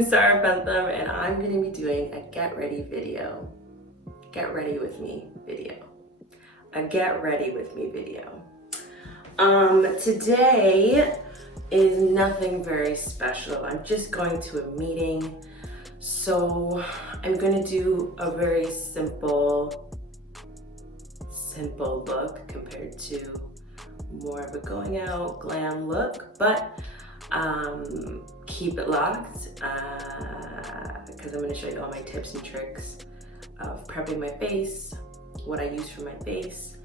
I'm Zahra Bentham and I'm going to be doing a get ready video. Get ready with me video. A get ready with me video. Today is nothing very special. I'm just going to a meeting. So I'm going to do a very simple look compared to more of a going out glam look, but keep it locked because I'm going to show you all my tips and tricks of prepping my face, what I use for my face,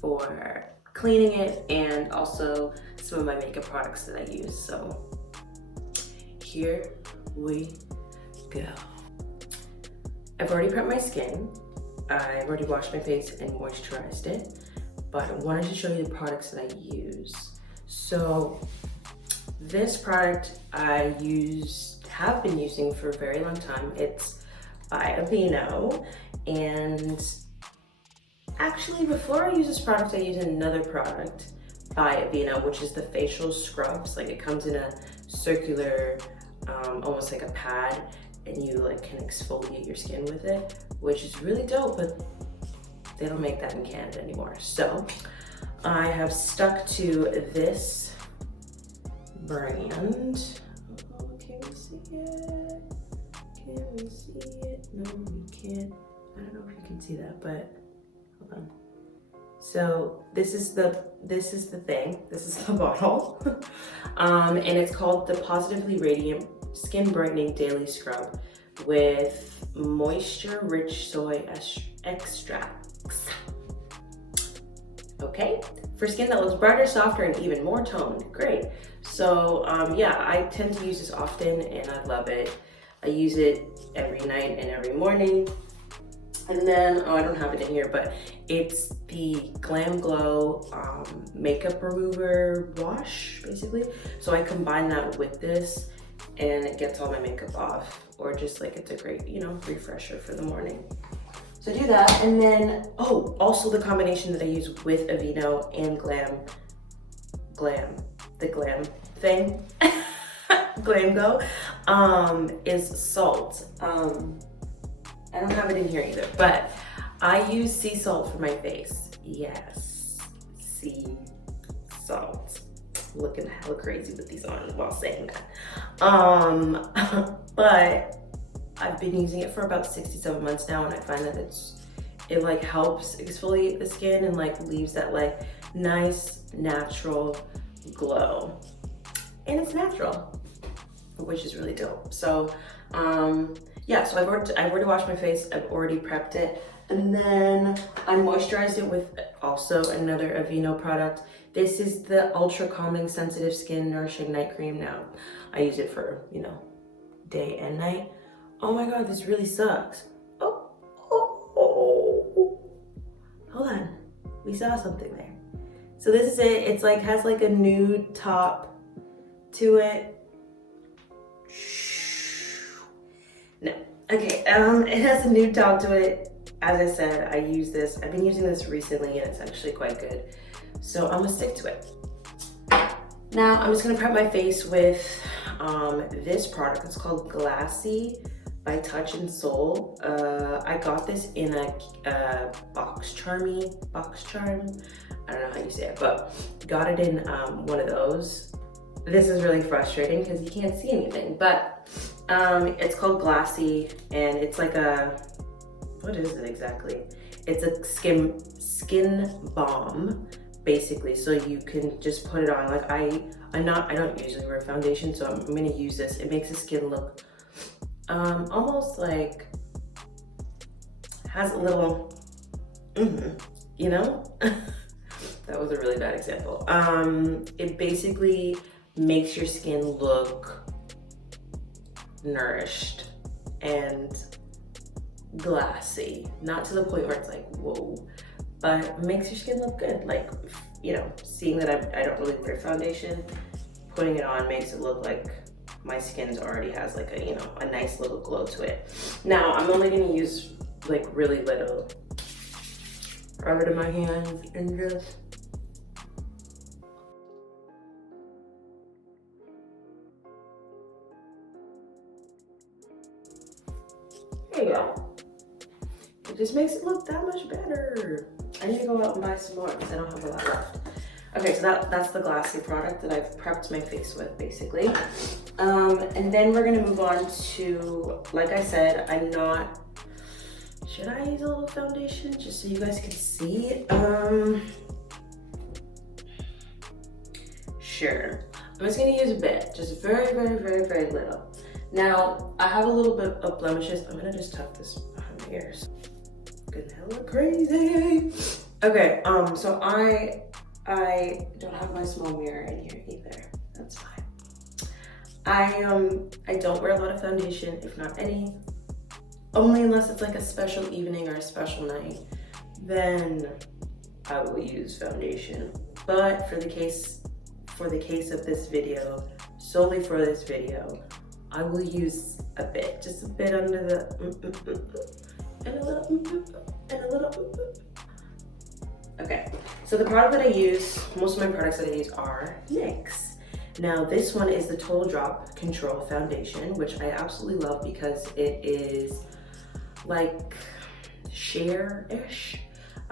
for cleaning it, and also some of my makeup products that I use. So here we go. I've already prepped my skin. I've already washed my face and moisturized it, but I wanted to show you the products that I use. So this product I have been using for a very long time. It's by Aveeno, and actually before I use this product, I use another product by Aveeno, which is the Faicial Scrubs. Like, it comes in a circular, almost like a pad, and you like can exfoliate your skin with it, which is really dope, but they don't make that in Canada anymore. So I have stuck to this brand. Oh, can we see it? Can we see it? No, we can't. I don't know if you can see that, but hold on. So this is the thing. This is the bottle, and it's called the Positively Radiant Skin Brightening Daily Scrub with moisture-rich soy extracts. Okay, for skin that looks brighter, softer, and even more toned. Great. So yeah, I tend to use this often and I love it. I use it every night and every morning. And then, oh, I don't have it in here, but it's the Glam Glow makeup remover wash, basically. So I combine that with this and it gets all my makeup off, or just like, it's a great, you know, refresher for the morning. So do that, and then, oh, also the combination that I use with Aveeno and the Glam thing, Glam Go, is salt. I don't have it in here either, but I use sea salt for my face. Yes, sea salt. Looking hella crazy with these on while saying that. But I've been using it for about 6 to 7 months now, and I find that it like helps exfoliate the skin and like leaves that like nice natural glow, and it's natural, which is really dope. So yeah, so I've already washed my face, I've already prepped it, and then I moisturized it with also another Aveeno product. This is the Ultra Calming Sensitive Skin Nourishing Night Cream. Now I use it for, you know, day and night. Oh my god, this really sucks. Oh. Hold on, we saw something there. So this is it. It's like, has like a nude top to it. No, okay, it has a nude top to it. As I said, I use this. I've been using this recently and it's actually quite good. So I'm gonna stick to it. Now I'm just gonna prep my face with this product. It's called Glassy by Touch and Soul. I got this in a box charm. I don't know how you say it, but got it in one of those. This is really frustrating because you can't see anything, but it's called Glassy, and it's like a, what is it exactly? It's a skin balm, basically. So you can just put it on. Like I don't usually wear foundation, so I'm gonna use this. It makes the skin look almost like, has a little, you know? That was a really bad example. It basically makes your skin look nourished and glassy. Not to the point where it's like, whoa, but makes your skin look good. Like, you know, seeing that I don't really wear foundation, putting it on makes it look like my skin's already has like a, you know, a nice little glow to it. Now, I'm only gonna use like really little. Rub it in my hands and just It just makes it look that much better. I need to go out and buy some more because I don't have a lot left. Okay, so that's the glassy product that I've prepped my face with, basically. And then we're gonna move on to, like I said, should I use a little foundation just so you guys can see? Sure. I'm just gonna use a bit, just very, very, very, very little. Now, I have a little bit of blemishes. I'm gonna just tuck this behind my ears. Getting hella crazy. Okay, so I don't have my small mirror in here either. That's fine. I don't wear a lot of foundation, if not any. Only unless it's like a special evening or a special night, then I will use foundation. But for the case of this video, solely for this video, I will use a bit, just a bit under the and a little and a little. Okay, so the product that I use, most of my products that I use are NYX. Now this one is the Total Drop Control Foundation, which I absolutely love because it is like sheer-ish.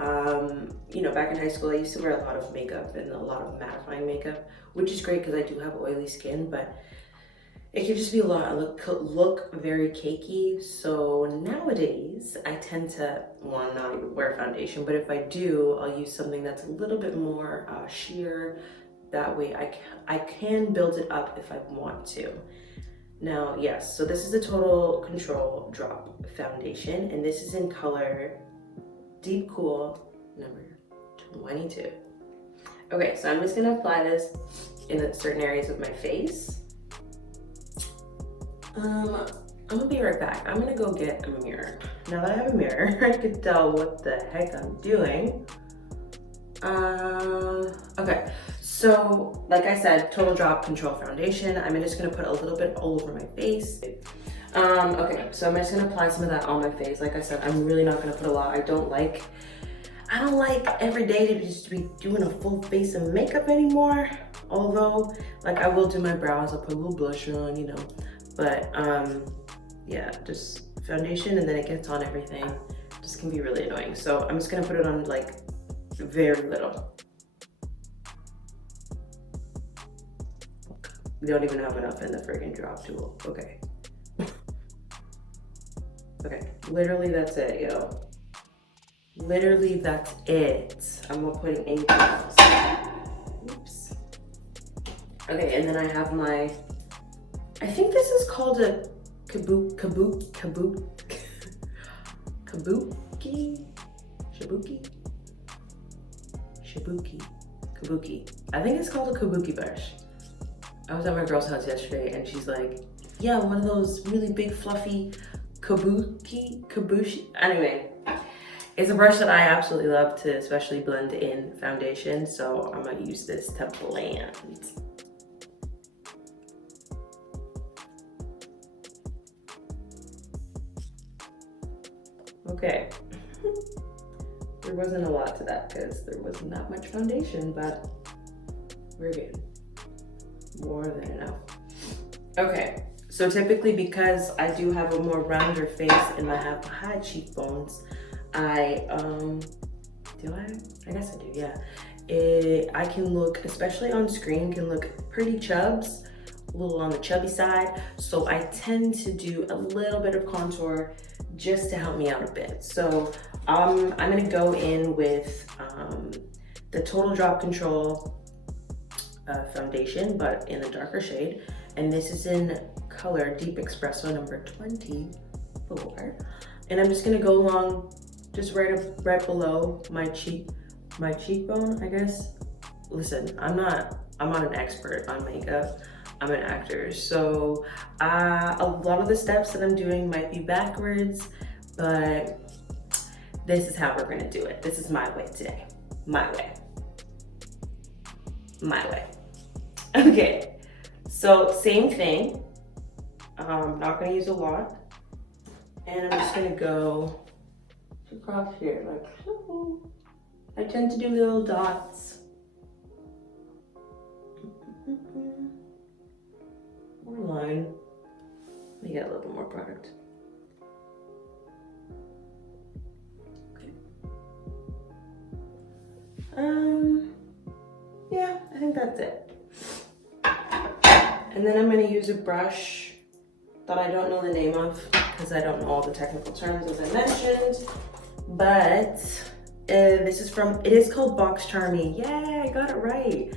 You know, back in high school, I used to wear a lot of makeup and a lot of mattifying makeup, which is great because I do have oily skin, but it can just be a lot, look very cakey. So nowadays, I tend to, well, not even wear foundation, but if I do, I'll use something that's a little bit more sheer. That way I can build it up if I want to. Now, yes, so this is the Total Control Drop Foundation, and this is in color Deep Cool number 22. Okay, so I'm just gonna apply this in certain areas of my face. I'm gonna be right back. I'm gonna go get a mirror. Now that I have a mirror, I can tell what the heck I'm doing. Okay, so like I said, Total Drop Control Foundation. I'm just gonna put a little bit all over my face. Okay, so I'm just gonna apply some of that on my face. Like I said, I'm really not gonna put a lot. I don't like every day to just be doing a full face of makeup anymore. Although, like, I will do my brows, I'll put a little blush on, you know. But yeah, just foundation and then it gets on everything. Just can be really annoying. So I'm just gonna put it on like very little. We don't even have enough in the friggin' drop tool. Okay. Okay, literally that's it, yo. Literally that's it. I'm not putting anything else. Oops. Okay, and then I have my, I think this is called a Kabuki? I think it's called a Kabuki Brush. I was at my girl's house yesterday and she's like, yeah, one of those really big fluffy kabushi. Anyway, it's a brush that I absolutely love to especially blend in foundation. So I'm gonna use this to blend. Okay, there wasn't a lot to that because there wasn't that much foundation, but we're good. More than enough. Okay, so typically because I do have a more rounder face and I have high cheekbones, I guess I do, yeah. I can look, especially on screen, can look pretty chubs, a little on the chubby side. So I tend to do a little bit of contour just to help me out a bit. So I'm gonna go in with the Total Drop Control foundation, but in a darker shade. And this is in color Deep Espresso number 24. And I'm just gonna go along just right below my cheekbone, I guess. Listen, I'm not an expert on makeup. I'm an actor, so a lot of the steps that I'm doing might be backwards, but this is how we're gonna do it. This is my way today. My way. My way. Okay, so same thing. I'm not gonna use a lot. And I'm just gonna go across here, like so. I tend to do little dots. Or line. Let me get a little bit more product. Yeah, I think that's it. And then I'm gonna use a brush that I don't know the name of because I don't know all the technical terms as I mentioned, but this is from, it is called Box Charmy. Yay, I got it right.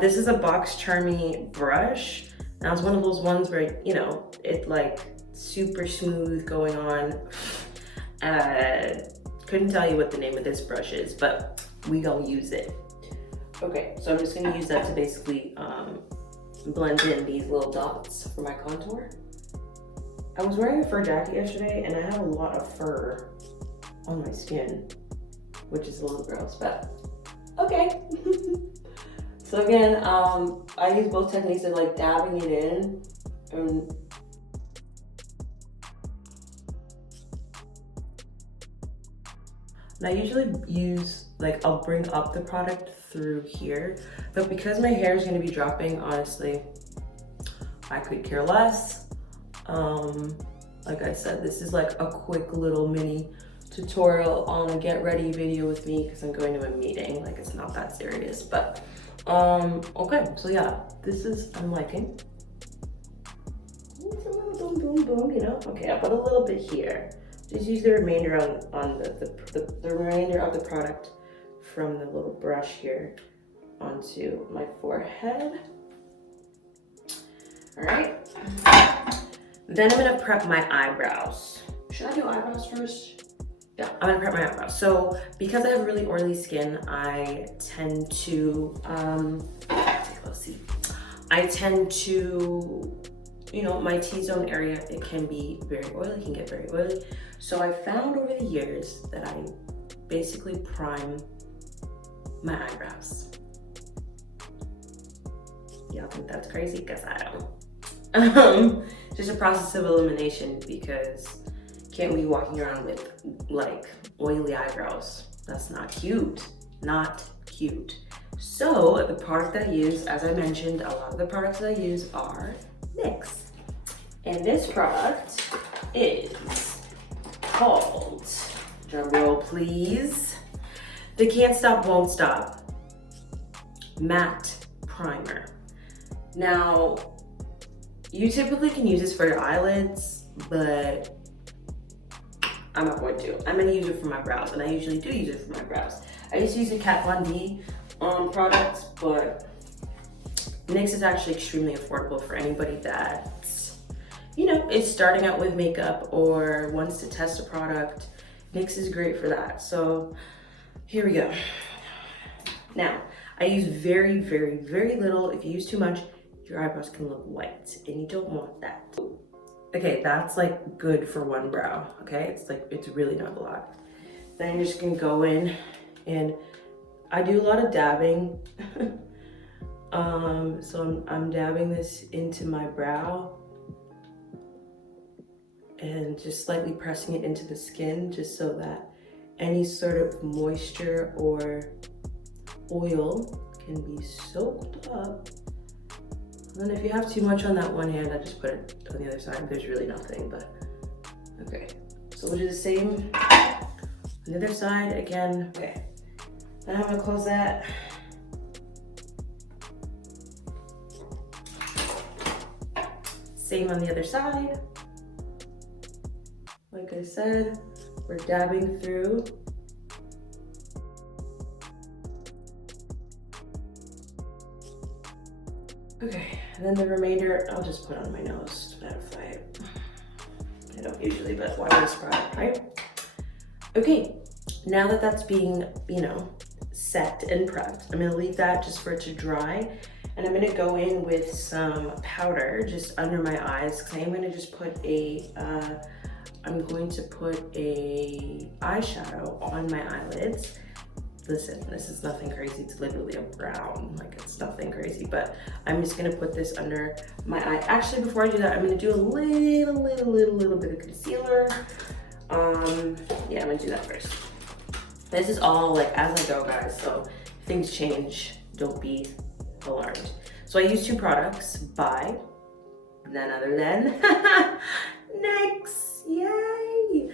This is a Box Charmy brush. Now it's one of those ones where, you know, it like super smooth going on. Couldn't tell you what the name of this brush is, but we gonna use it. Okay, so I'm just gonna use that to basically blend in these little dots for my contour. I was wearing a fur jacket yesterday and I have a lot of fur on my skin, which is a little gross, but okay. So again, I use both techniques of like dabbing it in and I usually use, like, I'll bring up the product through here, but because my hair is gonna be dropping, honestly, I could care less. Like I said, this is like a quick little mini tutorial on a get ready video with me because I'm going to a meeting. Like, it's not that serious, but okay, so yeah, this is, I'm liking. It's a little boom, boom, boom, you know? Okay, I'll put a little bit here. Just use the remainder on the remainder of the product from the little brush here onto my forehead. All right. Then I'm gonna prep my eyebrows. Should I do eyebrows first? Yeah, I'm gonna prep my eyebrows. So because I have really oily skin, I tend to, I tend to, you know, my T-zone area, it can be very oily, can get very oily. So I found over the years that I basically prime my eyebrows. Y'all think that's crazy? Because I don't. Just a process of elimination because can't be walking around with like oily eyebrows. That's not cute, not cute. So the product that I use, as I mentioned, a lot of the products that I use are NYX. And this product is called, drum roll please, the Can't Stop Won't Stop Matte Primer. Now, you typically can use this for your eyelids, but I'm not going to. I'm gonna use it for my brows, and I usually do use it for my brows. I used to use a Kat Von D product, but NYX is actually extremely affordable for anybody that, you know, is starting out with makeup or wants to test a product. NYX is great for that. So here we go. Now, I use very, very, very little. If you use too much, your eyebrows can look white and you don't want that. Okay, that's like good for one brow, okay? It's like, it's really not a lot. Then I'm just gonna go in and I do a lot of dabbing. So I'm dabbing this into my brow and just slightly pressing it into the skin just so that any sort of moisture or oil can be soaked up. And then if you have too much on that one hand, I just put it on the other side. There's really nothing, but okay. So we'll do the same on the other side again. Okay, now I'm gonna close that. Same on the other side. Like I said, we're dabbing through. Okay, and then the remainder, I'll just put on my nose to mattify it. I don't usually, but why this product, right? Okay, now that that's being, you know, set and prepped, I'm gonna leave that just for it to dry. And I'm gonna go in with some powder just under my eyes, because I am gonna just put a, I'm going to put a eyeshadow on my eyelids. Listen, this is nothing crazy. It's literally a brown, like it's nothing crazy, but I'm just gonna put this under my eye. Actually, before I do that, I'm gonna do a little bit of concealer. Yeah, I'm gonna do that first. This is all like as I go, guys, so if things change, don't be alarmed. So I use two products by none other than NYX, yay!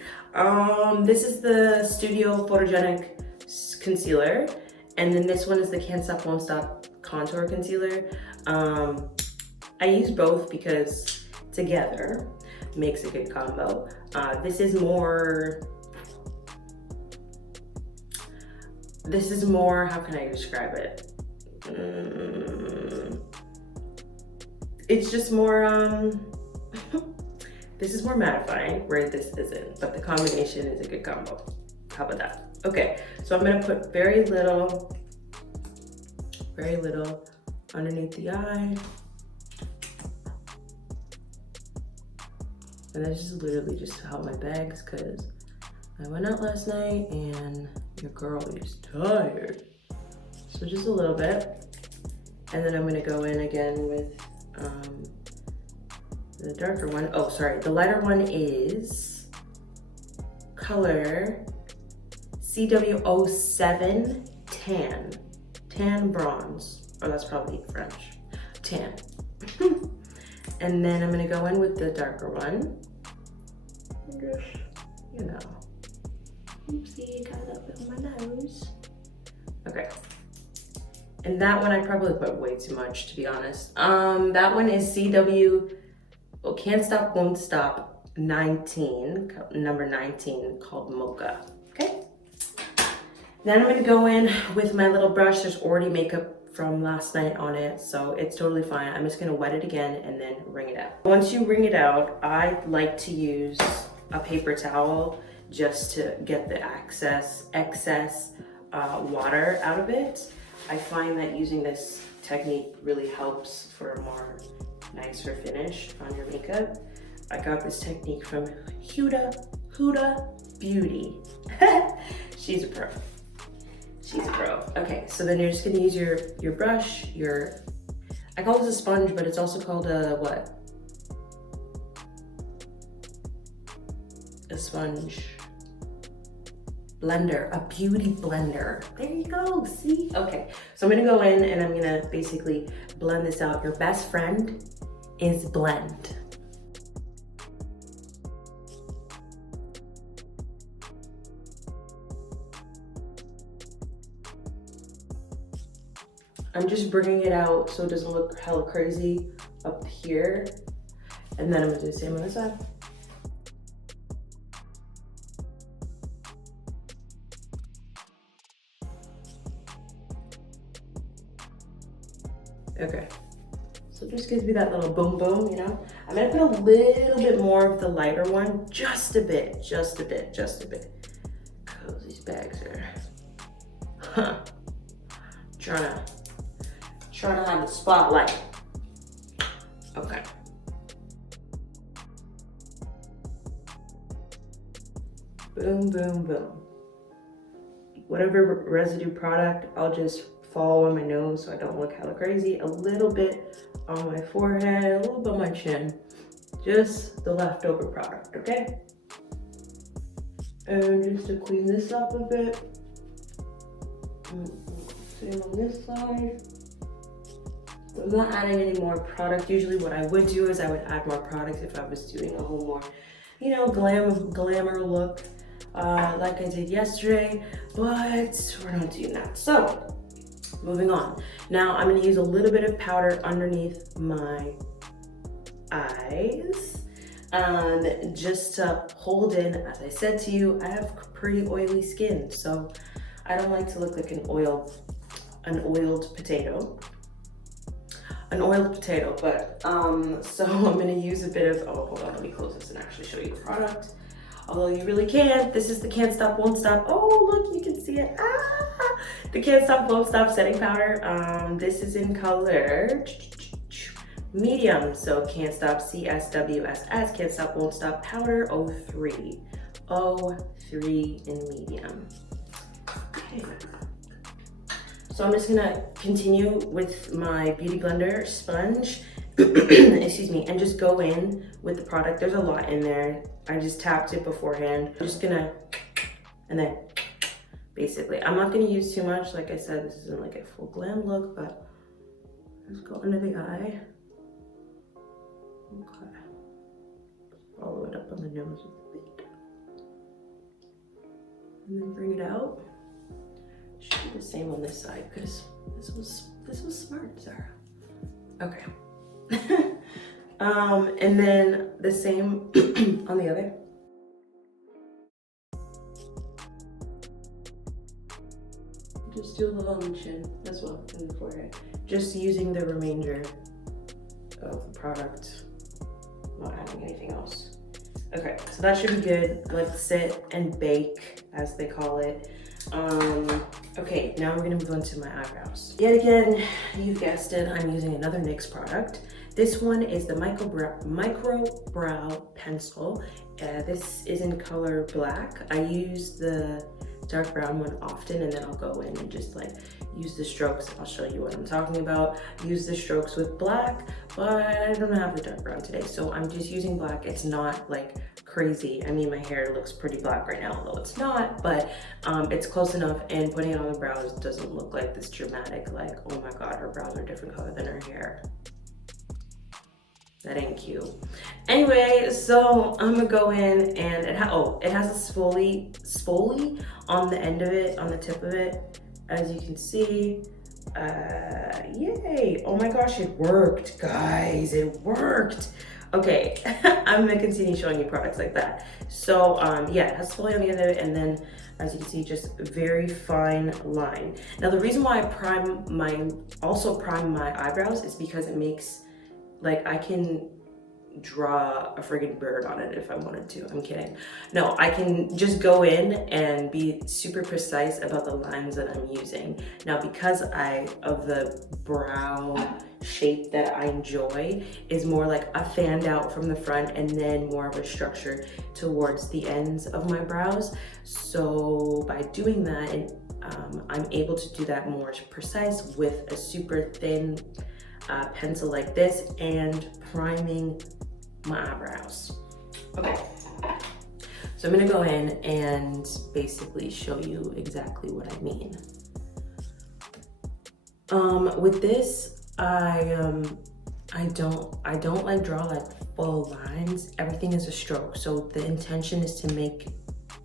This is the Studio Photogenic concealer, and then this one is the Can't Stop Won't Stop contour concealer. I use both because together makes a good combo. This is more, how can I describe it? It's just more, this is more mattifying, where this isn't, but the combination is a good combo. How about that? Okay, so I'm gonna put very little underneath the eye. And that's just literally just to help my bags, because I went out last night and your girl is tired. So just a little bit. And then I'm gonna go in again with the darker one. Oh, sorry, the lighter one is color CW07 Tan Bronze. Oh, that's probably French. Tan. And then I'm gonna go in with the darker one. Just, you know. Oopsie, got a little bit on my nose. Okay. And that one I probably put way too much, to be honest. That one is CW, well, Can't Stop Won't Stop 19, number 19, called Mocha. Okay. Then I'm gonna go in with my little brush. There's already makeup from last night on it, so it's totally fine. I'm just gonna wet it again and then wring it out. Once you wring it out, I like to use a paper towel just to get the excess water out of it. I find that using this technique really helps for a more nicer finish on your makeup. I got this technique from Huda Beauty. She's a pro. She's a pro. Okay, so then you're just gonna use your brush, I call this a sponge, but it's also called a what? A sponge blender, a beauty blender. There you go, see? Okay, so I'm gonna go in and I'm gonna basically blend this out. Your best friend is blend. I'm just bringing it out so it doesn't look hella crazy up here. And then I'm gonna do the same on this side. Okay, so it just gives me that little boom boom, you know? I'm gonna put a little bit more of the lighter one, just a bit. Cause these bags are, trying to have the spotlight. Okay. Boom, boom, boom. Whatever residue product, I'll just follow on my nose so I don't look hella crazy. A little bit on my forehead, a little bit on my chin. Just the leftover product, okay? And just to clean this up a bit. Same on this side. I'm not adding any more product. Usually what I would do is I would add more product if I was doing a whole more, you know, glamour look like I did yesterday, but we're not doing that. So moving on. Now I'm gonna use a little bit of powder underneath my eyes just to hold in. As I said to you, I have pretty oily skin, so I don't like to look like an oiled potato. But so I'm gonna use a bit of, oh, hold on, let me close this and actually show you the product. Although you really can't. This is the Can't Stop Won't Stop. Oh, look, you can see it. The Can't Stop Won't Stop setting powder. This is in color medium, so Can't Stop CSWSS, Can't Stop Won't Stop powder 03 in medium. Okay. So I'm just gonna continue with my Beauty Blender sponge, excuse me, and just go in with the product. There's a lot in there. I just tapped it beforehand. I'm just gonna, and then basically, I'm not gonna use too much. Like I said, this isn't like a full glam look, but let's go under the eye. Okay. Follow it up on the nose a bit. And then bring it out. should do the same on this side because this was smart, Zahra. Okay. And then the same on the other. Just do a little on the chin as well, in the forehead. Just using the remainder of the product, not adding anything else. Okay, so that should be good. Let's sit and bake, as they call it. Okay, now we're gonna move on to my eyebrows. Yet again, you've guessed it, I'm using another NYX product. This one is the Micro Brow Pencil. This is in color black. I use the dark brown one often, and then I'll go in and just like use the strokes. I'll show you what I'm talking about. Use the strokes with black, but I don't have the dark brown today, so I'm just using black. It's not like crazy. I mean, my hair looks pretty black right now, although it's not, but it's close enough, and putting it on the brows doesn't look like this dramatic, like, oh my god, her brows are a different color than her hair. That ain't cute. Anyway, so I'm gonna go in and it has a spoolie on the end of it, on the tip of it, as you can see. Yay! Oh my gosh, it worked, guys! It worked. Okay, I'm gonna continue showing you products like that. So yeah, it has a spoolie on the end of it, and then as you can see, just a very fine line. Now the reason why I also prime my eyebrows is because it makes, like, I can draw a friggin' bird on it if I wanted to. I'm kidding. No, I can just go in and be super precise about the lines that I'm using. Now, because of the brow shape that I enjoy is more like a fanned out from the front and then more of a structure towards the ends of my brows. So by doing that, I'm able to do that more precise with a super thin pencil like this and priming my eyebrows. Okay, so I'm gonna go in and basically show you exactly what I mean. With this, I don't like draw like full lines. Everything is a stroke. So the intention is to make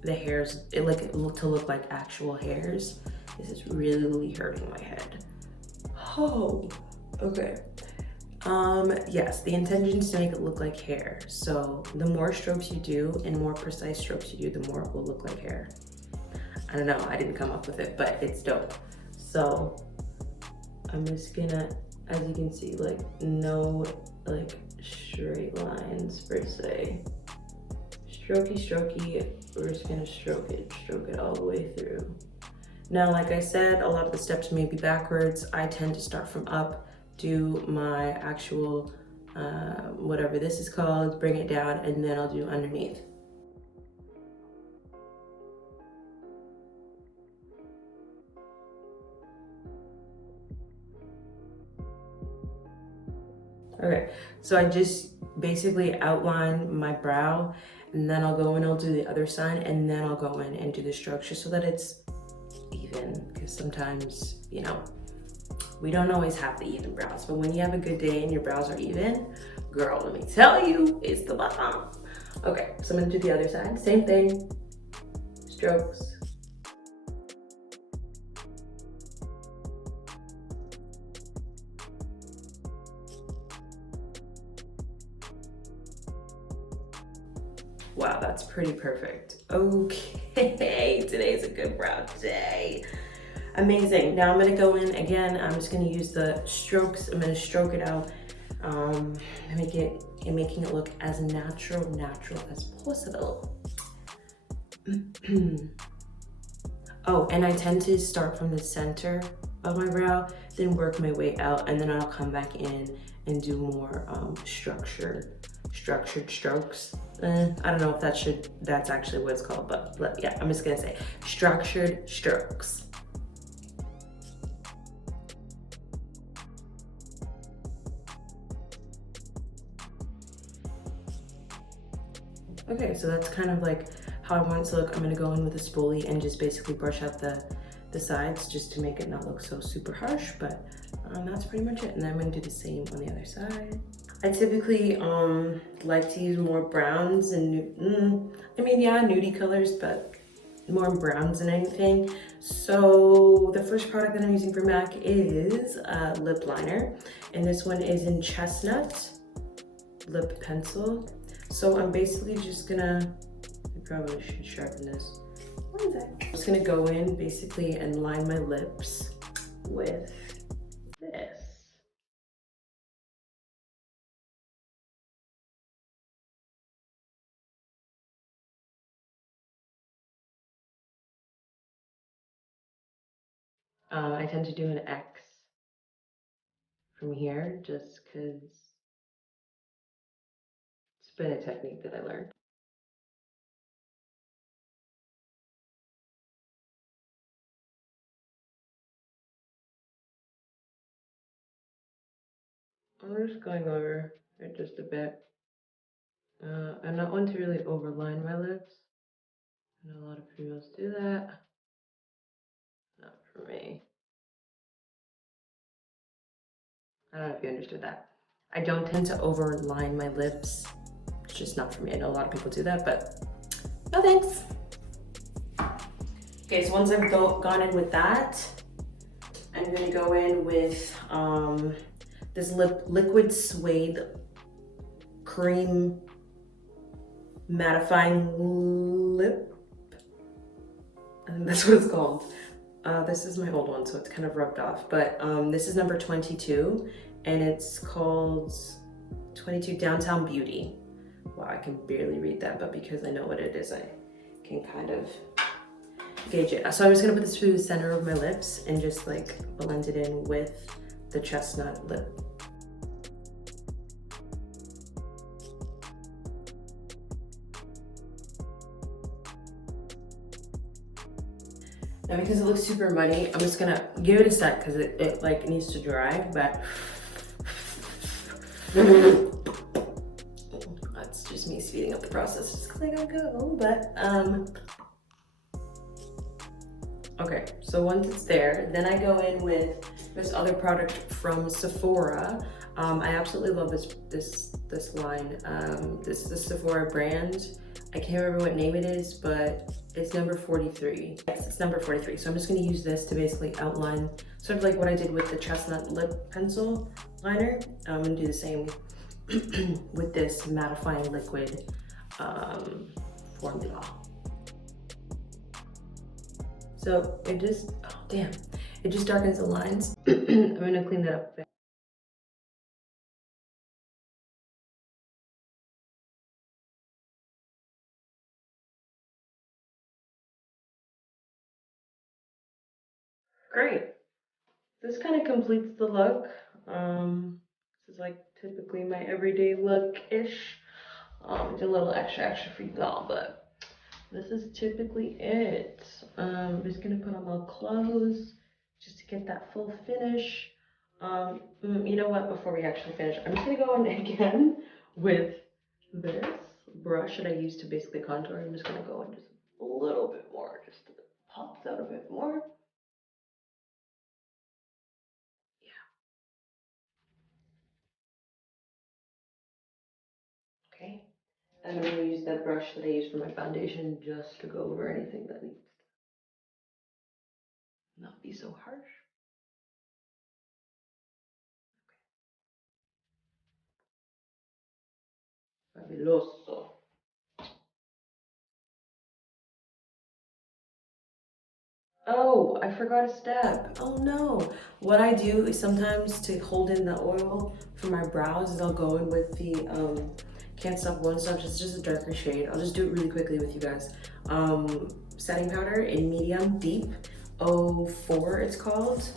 the hairs to look like actual hairs. This is really hurting my head. Oh. Okay. Yes, the intention is to make it look like hair. So the more strokes you do and more precise strokes you do, the more it will look like hair. I don't know, I didn't come up with it, but it's dope. So I'm just gonna, as you can see, like no like straight lines per se. Strokey, we're just gonna stroke it all the way through. Now, like I said, a lot of the steps may be backwards. I tend to start from up, do my actual, whatever this is called, bring it down, and then I'll do underneath. Okay, so I just basically outline my brow, and then I'll go in, I'll do the other side, and then I'll go in and do the strokes just so that it's even, because sometimes, you know, we don't always have the even brows, but when you have a good day and your brows are even, girl, let me tell you, it's the bomb. Okay, so I'm gonna do the other side, same thing, strokes. Wow, that's pretty perfect. Okay, today's a good brow day. Amazing. Now I'm gonna go in again. I'm just gonna use the strokes. I'm gonna stroke it out, and making it look as natural as possible. Oh, and I tend to start from the center of my brow, then work my way out, and then I'll come back in and do more structured strokes. I don't know if that's actually what it's called, but yeah, I'm just gonna say structured strokes. Okay, so that's kind of like how I want it to look. I'm gonna go in with a spoolie and just basically brush out the sides just to make it not look so super harsh, but that's pretty much it. And then I'm gonna do the same on the other side. I typically like to use more browns and, I mean, yeah, nudie colors, but more in browns than anything. So the first product that I'm using for MAC is a lip liner, and this one is in Chestnut Lip Pencil. So I'm basically just gonna, I probably should sharpen this. What is that? I'm just gonna go in basically and line my lips with this. I tend to do an X from here just because it's been a technique that I learned. I'm just going over it just a bit. I'm not one to really overline my lips. I know a lot of females do that. Not for me. I don't know if you understood that. I don't tend to overline my lips. It's just not for me. I know a lot of people do that, but no thanks. Okay, so once I've gone in with that, I'm gonna go in with this liquid suede cream mattifying lip. I think that's what it's called. This is my old one, so it's kind of rubbed off, but this is number 22, and it's called 22 Downtown Beauty. Wow, I can barely read that, but because I know what it is, I can kind of gauge it. So I'm just gonna put this through the center of my lips and just like blend it in with the chestnut lip. Now because it looks super muddy, I'm just gonna give it a sec because it like needs to dry, but that's just me speeding up the process just because I gotta go, but okay, so once it's there, then I go in with this other product from Sephora. I absolutely love this line. This is the Sephora brand. I can't remember what name it is, but it's number 43. Yes, it's number 43. So I'm just gonna use this to basically outline, sort of like what I did with the chestnut lip pencil liner. I'm gonna do the same with this mattifying liquid formula. So it just, oh damn, it just darkens the lines. I'm gonna clean that up a bit. Great. This kind of completes the look. This is like typically my everyday look-ish. It's a little extra for you all, but this is typically it. I'm just gonna put on my clothes just to get that full finish. You know what, before we actually finish, I'm just gonna go on again with this brush that I use to basically contour. I'm just gonna go in just a little bit more, just so it pops out a bit more. Okay. And I'm going to use that brush that I use for my foundation just to go over anything that needs to not be so harsh. Fabuloso. Oh, I forgot a step. Oh no. What I do is sometimes to hold in the oil for my brows is I'll go in with the Can't Stop Won't Stop. It's just a darker shade. I'll just do it really quickly with you guys. Setting powder in medium deep. 04 it's called.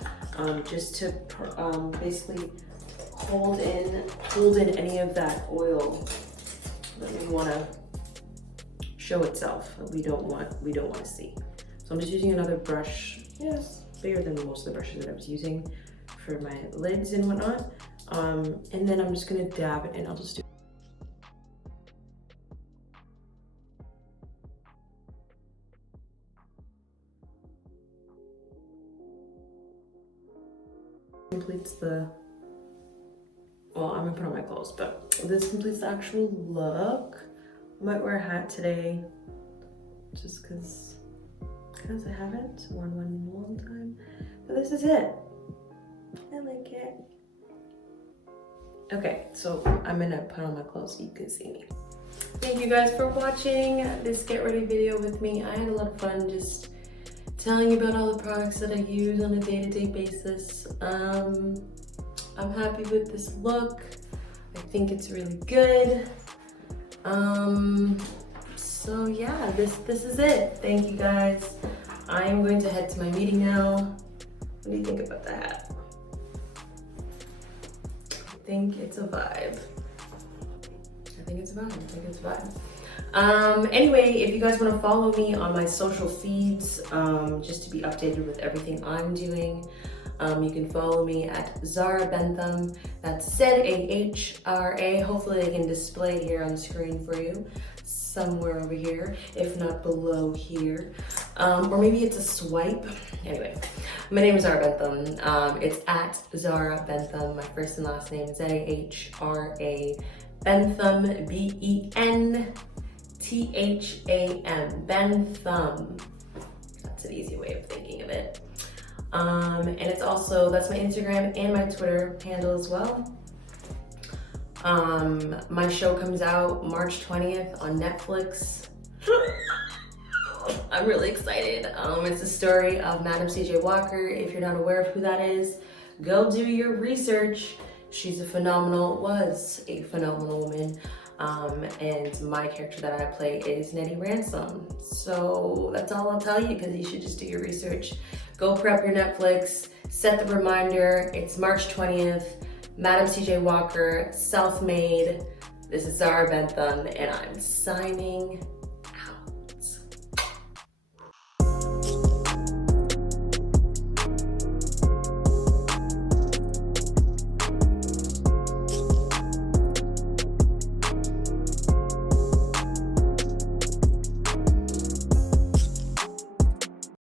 Just to basically hold in any of that oil that we want to show itself that we don't want to see. So I'm just using another brush, yes, bigger than most of the brushes that I was using for my lids and whatnot. And then I'm just gonna dab it in. I'll just do completes the, well, I'm gonna put on my clothes, but this completes the actual look. I might wear a hat today just because because I haven't worn one in a long time. But this is it. I like it. Okay, so I'm gonna put on my clothes so you can see me. Thank you guys for watching this get ready video with me. I had a lot of fun just telling you about all the products that I use on a day-to-day basis. I'm happy with this look. I think it's really good. So yeah, this is it. Thank you guys. I am going to head to my meeting now. What do you think about the hat? I think it's a vibe. Anyway, if you guys want to follow me on my social feeds, just to be updated with everything I'm doing, you can follow me at Zahra Bentham. That's Zahra. Hopefully I can display it here on the screen for you, somewhere over here, if not below here. Or maybe it's a swipe. Anyway, my name is Zahra Bentham. It's at Zahra Bentham. My first and last name is Zahra Bentham, Bentham. Bentham. That's an easy way of thinking of it. And it's also, that's my Instagram and my Twitter handle as well. My show comes out March 20th on Netflix. I'm really excited. It's the story of Madam CJ Walker. If you're not aware of who that is, go do your research. She's was a phenomenal woman. And my character that I play is Nettie Ransom. So that's all I'll tell you, because you should just do your research. Go prep your Netflix, set the reminder. It's March 20th, Madam CJ Walker, self-made. This is Zahra Bentham, and I'm signing